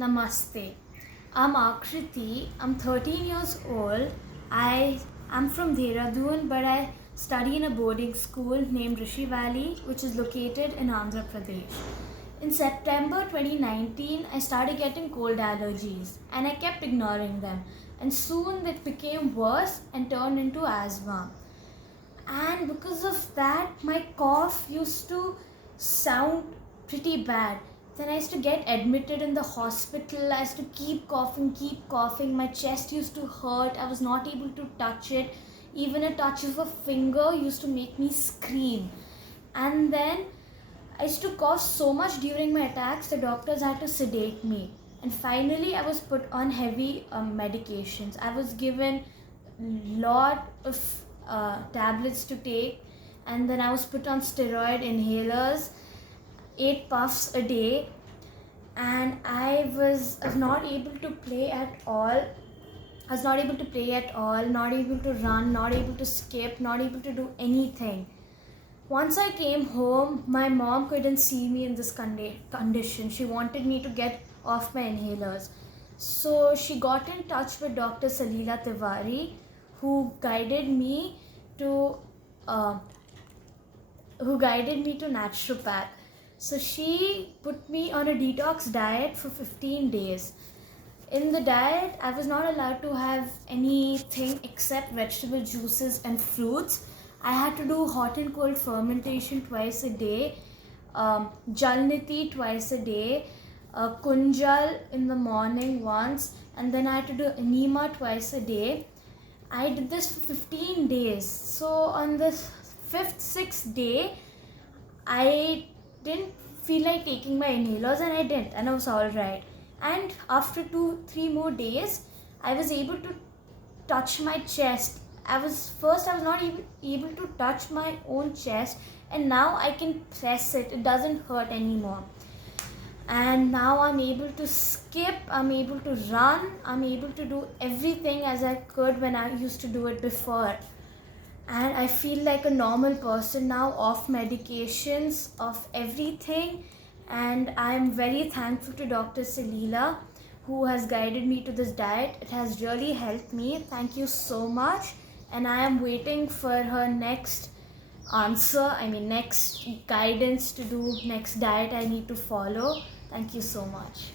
Namaste. I'm Akriti. I'm 13 years old. I am from Dehradun, but I study in a boarding school named Rishi Valley, which is located in Andhra Pradesh. In September 2019, I started getting cold allergies and I kept ignoring them. And soon they became worse and turned into asthma. And because of that, my cough used to sound pretty bad. Then I used to get admitted in the hospital. I used to keep coughing. My chest used to hurt. I was not able to touch it. Even a touch of a finger used to make me scream. And then I used to cough so much during my attacks, the doctors had to sedate me. And finally, I was put on heavy medications. I was given lot of tablets to take, and then I was put on steroid inhalers, 8 puffs a day, and I was not able to play at all. I was not able to play at all, not able to run, not able to skip, not able to do anything. Once I came home, my mom couldn't see me in this condition. She wanted me to get off my inhalers. So she got in touch with Dr. Salila Tiwari, who guided me to naturopath. So she put me on a detox diet for 15 days. In the diet, I was not allowed to have anything except vegetable juices and fruits. I had to do hot and cold fermentation twice a day, jalniti twice a day, kunjal in the morning once, and then I had to do enema twice a day. I did this for 15 days. So on the 5th, 6th day, I didn't feel like taking my inhalers, and I didn't, and I was alright. And after 2-3 more days, I was able to touch my chest. I was not even able to touch my own chest, and now I can press it. It doesn't hurt anymore. And now I'm able to skip, I'm able to run, I'm able to do everything as I could when I used to do it before. And I feel like a normal person now, off medications, off everything. And I'm very thankful to Dr. Salila, who has guided me to this diet. It has really helped me. Thank you so much. And I am waiting for her next guidance to do next diet I need to follow. Thank you so much.